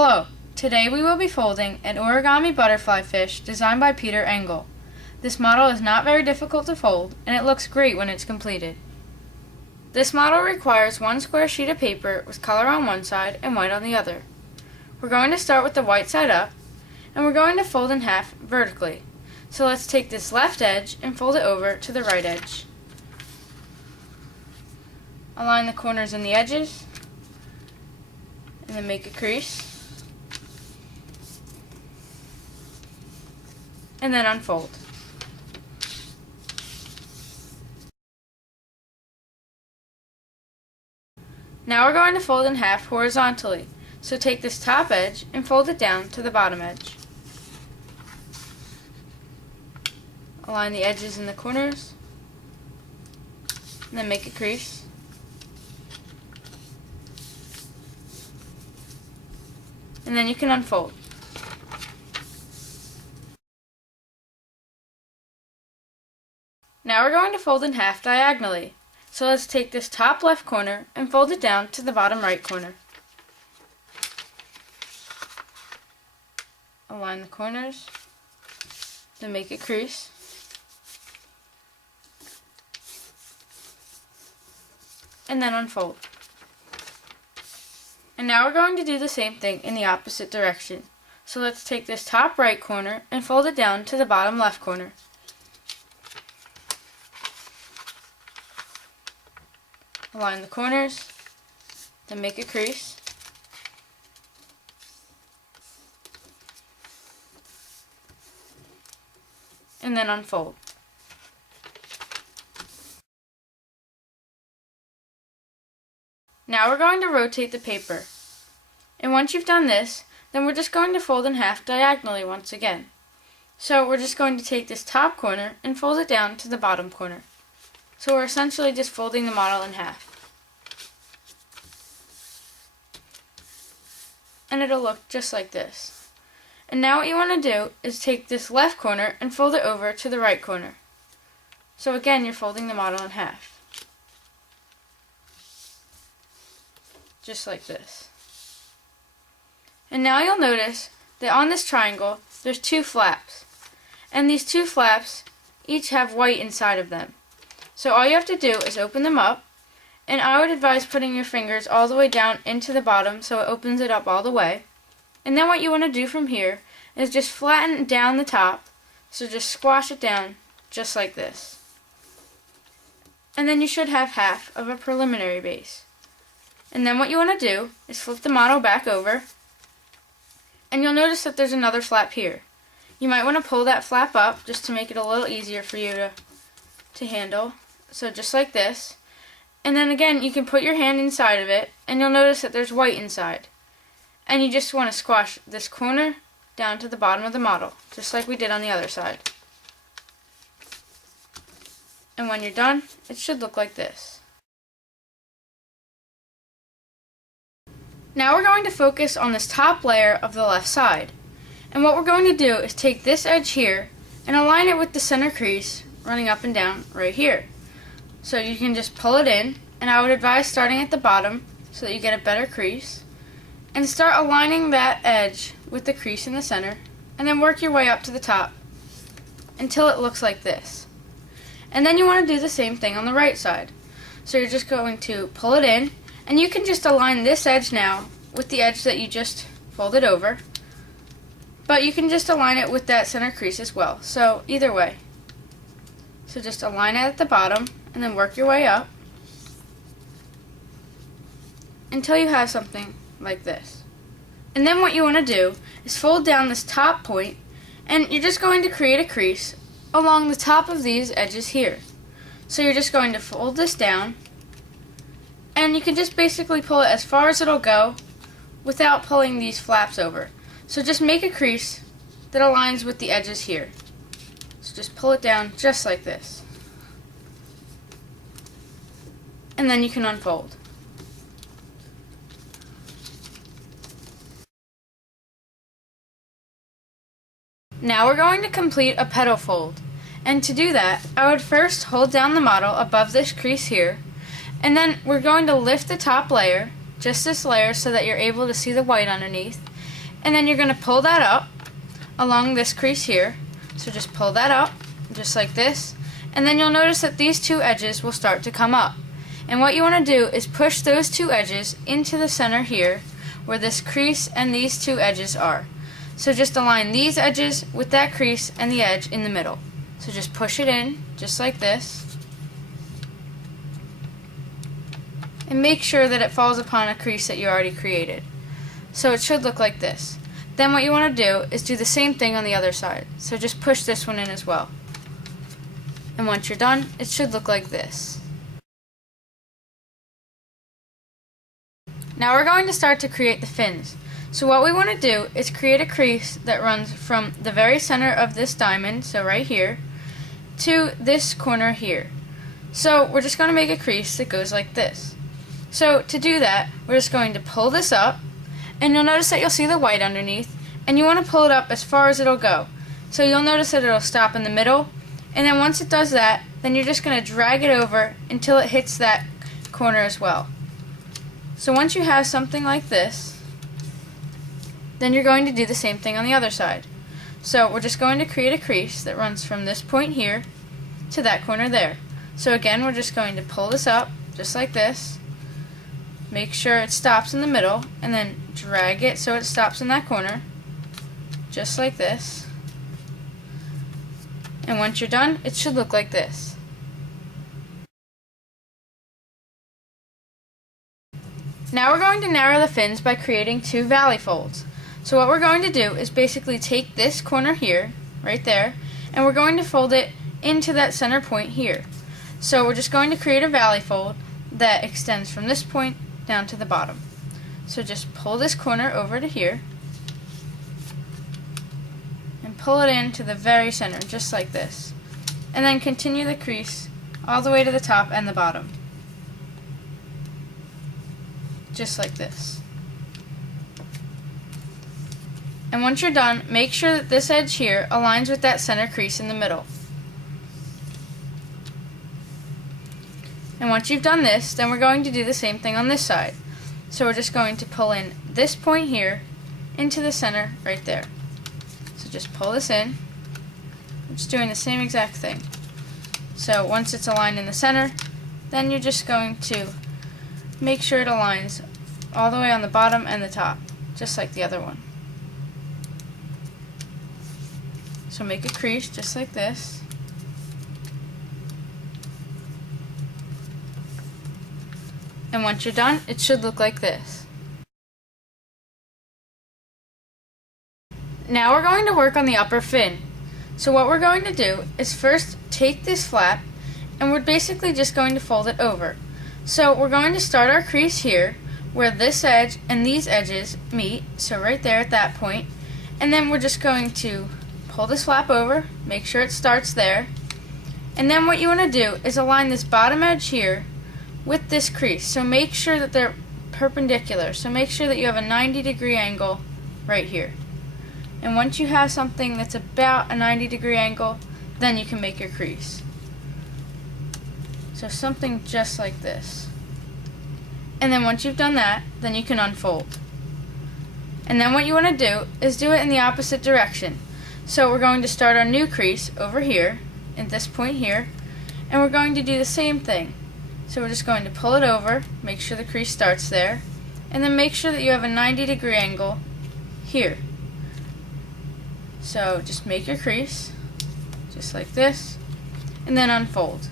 Hello, today we will be folding an origami butterfly fish designed by Peter Engel. This model is not very difficult to fold and it looks great when it's completed. This model requires one square sheet of paper with color on one side and white on the other. We're going to start with the white side up and we're going to fold in half vertically. So let's take this left edge and fold it over to the right edge. Align the corners and the edges and then make a crease. And then unfold. Now we're going to fold in half horizontally. So take this top edge and fold it down to the bottom edge. Align the edges and the corners. And then make a crease. And then you can unfold. Now we're going to fold in half diagonally. So let's take this top left corner and fold it down to the bottom right corner. Align the corners, then make a crease. And then unfold. And now we're going to do the same thing in the opposite direction. So let's take this top right corner and fold it down to the bottom left corner. Align the corners, then make a crease. And then unfold. Now we're going to rotate the paper. And once you've done this, then we're just going to fold in half diagonally once again. So we're just going to take this top corner and fold it down to the bottom corner. So we're essentially just folding the model in half. And it'll look just like this. And now what you want to do is take this left corner and fold it over to the right corner. So again, you're folding the model in half. Just like this. And now you'll notice that on this triangle, there's two flaps. And these two flaps each have white inside of them. So all you have to do is open them up, and I would advise putting your fingers all the way down into the bottom so it opens it up all the way. And then what you want to do from here is just flatten down the top, so just squash it down just like this. And then you should have half of a preliminary base. And then what you want to do is flip the model back over, and you'll notice that there's another flap here. You might want to pull that flap up just to make it a little easier for you to handle. So just like this. And then again, you can put your hand inside of it, and you'll notice that there's white inside. And you just want to squash this corner down to the bottom of the model, just like we did on the other side. And when you're done, it should look like this. Now we're going to focus on this top layer of the left side. And what we're going to do is take this edge here and align it with the center crease running up and down right here. So you can just pull it in, and I would advise starting at the bottom so that you get a better crease, and start aligning that edge with the crease in the center, and then work your way up to the top until it looks like this. And then you want to do the same thing on the right side. So you're just going to pull it in, and you can just align this edge now with the edge that you just folded over, but you can just align it with that center crease as well. So either way. So just align it at the bottom and then work your way up until you have something like this. And then what you want to do is fold down this top point, and you're just going to create a crease along the top of these edges here. So you're just going to fold this down, and you can just basically pull it as far as it'll go without pulling these flaps over. So just make a crease that aligns with the edges here. So just pull it down just like this. And then you can unfold. Now we're going to complete a petal fold. And to do that, I would first hold down the model above this crease here, and then we're going to lift the top layer, just this layer, so that you're able to see the white underneath, and then you're going to pull that up along this crease here. So just pull that up, just like this, and then you'll notice that these two edges will start to come up. And what you want to do is push those two edges into the center here, where this crease and these two edges are. So just align these edges with that crease and the edge in the middle. So just push it in, just like this. And make sure that it falls upon a crease that you already created. So it should look like this. Then what you want to do is do the same thing on the other side. So just push this one in as well. And once you're done, it should look like this. Now we're going to start to create the fins. So what we want to do is create a crease that runs from the very center of this diamond, so right here, to this corner here. So we're just going to make a crease that goes like this. So to do that, we're just going to pull this up, and you'll notice that you'll see the white underneath, and you want to pull it up as far as it'll go. So you'll notice that it'll stop in the middle, and then once it does that, then you're just going to drag it over until it hits that corner as well. So once you have something like this, then you're going to do the same thing on the other side. So we're just going to create a crease that runs from this point here to that corner there. So again, we're just going to pull this up, just like this. Make sure it stops in the middle, and then drag it so it stops in that corner, just like this. And once you're done, it should look like this. Now we're going to narrow the fins by creating two valley folds. So what we're going to do is basically take this corner here, right there, and we're going to fold it into that center point here. So we're just going to create a valley fold that extends from this point down to the bottom. So just pull this corner over to here and pull it into the very center, just like this. And then continue the crease all the way to the top and the bottom. Just like this. And once you're done, make sure that this edge here aligns with that center crease in the middle. And once you've done this, then we're going to do the same thing on this side. So we're just going to pull in this point here into the center right there. So just pull this in. I'm just doing the same exact thing. So once it's aligned in the center, then you're just going to make sure it aligns all the way on the bottom and the top, just like the other one. So make a crease just like this. And once you're done, it should look like this. Now we're going to work on the upper fin. So what we're going to do is first take this flap, and we're basically just going to fold it over. So we're going to start our crease here where this edge and these edges meet, so right there at that point, and then we're just going to pull this flap over, make sure it starts there, and then what you want to do is align this bottom edge here with this crease. So make sure that they're perpendicular, so make sure that you have a 90-degree angle right here. And once you have something that's about a 90-degree angle, then you can make your crease. So something just like this. And then once you've done that, then you can unfold. And then what you want to do is do it in the opposite direction. So we're going to start our new crease over here, at this point here, and we're going to do the same thing. So we're just going to pull it over, make sure the crease starts there, and then make sure that you have a 90-degree angle here. So just make your crease, just like this, and then unfold.